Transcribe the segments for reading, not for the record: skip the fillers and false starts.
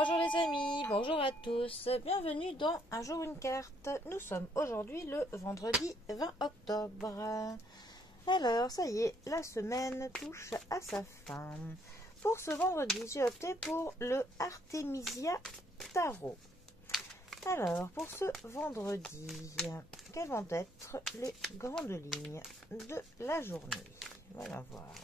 Bonjour les amis, bonjour à tous, bienvenue dans Un jour une carte. Nous sommes aujourd'hui le vendredi 20 octobre. Alors ça y est, la semaine touche à sa fin. Pour ce vendredi, j'ai opté pour le Artemisia Tarot. Alors pour ce vendredi, quelles vont être les grandes lignes de la journée? Voilà voir.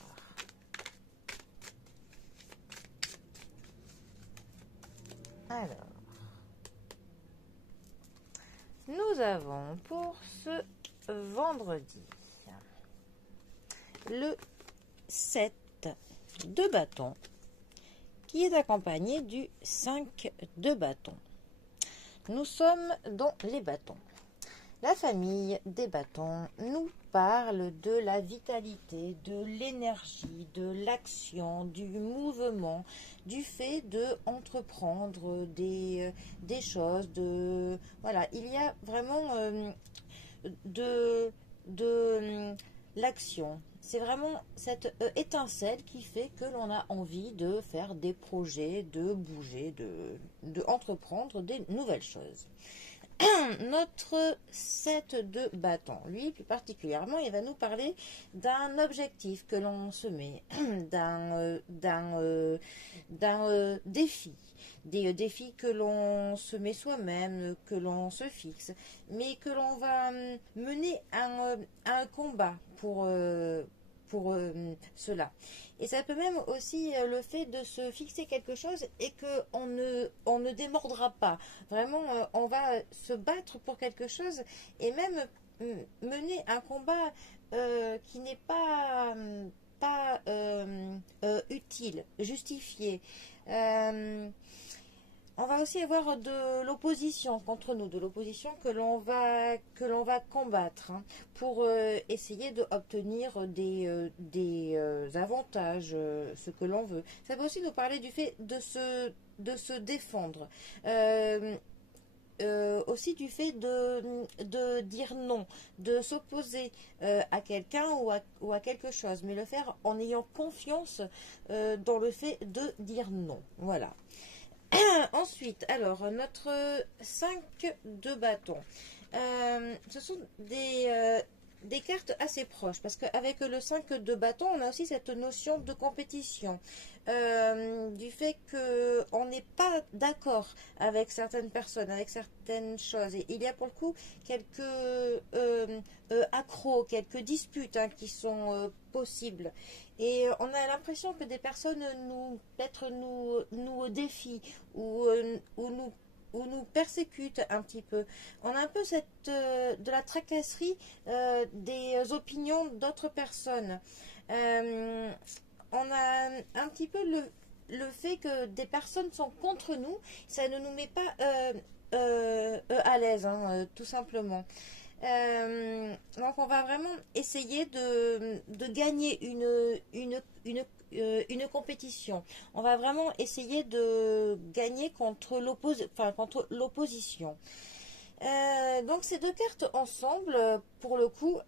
Alors, nous avons pour ce vendredi le 7 de bâton qui est accompagné du 5 de bâton. Nous sommes dans les bâtons. La famille des bâtons nous parle de la vitalité, de l'énergie, de l'action, du mouvement, du fait de entreprendre des choses, voilà, il y a vraiment de l'action. C'est vraiment cette étincelle qui fait que l'on a envie de faire des projets, de bouger, de entreprendre des nouvelles choses. Notre 7 de bâton, lui plus particulièrement, il va nous parler d'un objectif que l'on se met, d'un défi, des défis que l'on se met soi-même, que l'on se fixe, mais que l'on va mener à un combat pour cela. Et ça peut même aussi le fait de se fixer quelque chose et qu'on ne démordra pas. Vraiment, on va se battre pour quelque chose et même mener un combat qui n'est pas utile, justifié. On va aussi avoir de l'opposition contre nous, de l'opposition que l'on va combattre pour essayer d'obtenir des avantages, ce que l'on veut. Ça va aussi nous parler du fait de se défendre. Aussi du fait de dire non, de s'opposer à quelqu'un ou à quelque chose, mais le faire en ayant confiance dans le fait de dire non. Voilà. Ensuite, alors, notre 5 de bâton. Ce sont des cartes assez proches, parce qu'avec le 5 de bâton, on a aussi cette notion de compétition, du fait qu'on n'est pas d'accord avec certaines personnes, avec certaines choses. Et il y a pour le coup quelques accros, quelques disputes qui sont possibles. Et on a l'impression que des personnes nous défient ou nous persécutent un petit peu. On a un peu de la tracasserie des opinions d'autres personnes. On a un petit peu le fait que des personnes sont contre nous, ça ne nous met pas à l'aise, tout simplement. Donc on va vraiment essayer de gagner une compétition. On va vraiment essayer de gagner contre l'opposition. Donc ces deux cartes ensemble, pour le coup,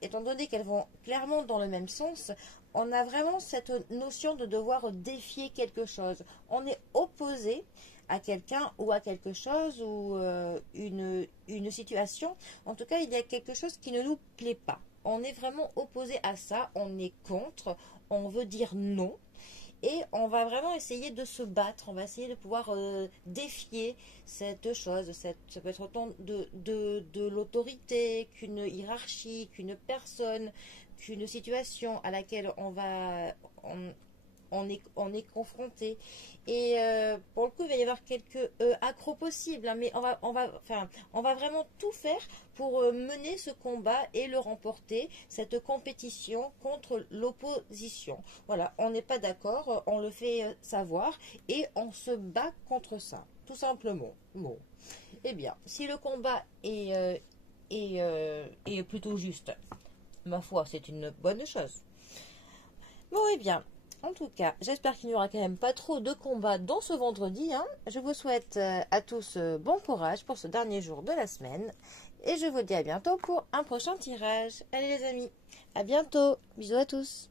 étant donné qu'elles vont clairement dans le même sens, on a vraiment cette notion de devoir défier quelque chose. On est opposé à quelqu'un ou à quelque chose ou une situation. En tout cas, il y a quelque chose qui ne nous plaît pas. On est vraiment opposé à ça, on est contre, on veut dire non. Et on va vraiment essayer de se battre, on va essayer de pouvoir défier cette chose. Ça peut être autant de l'autorité qu'une hiérarchie, qu'une personne, qu'une situation à laquelle on est confronté. Et pour le coup, il va y avoir quelques accros possibles, mais on va vraiment tout faire pour mener ce combat et le remporter, cette compétition contre l'opposition. Voilà, on n'est pas d'accord, on le fait savoir et on se bat contre ça, tout simplement. Bon, eh bien, si le combat est plutôt juste, ma foi, c'est une bonne chose. Bon, eh bien, en tout cas, j'espère qu'il n'y aura quand même pas trop de combats dans ce vendredi. Je vous souhaite à tous bon courage pour ce dernier jour de la semaine. Et je vous dis à bientôt pour un prochain tirage. Allez les amis, à bientôt. Bisous à tous.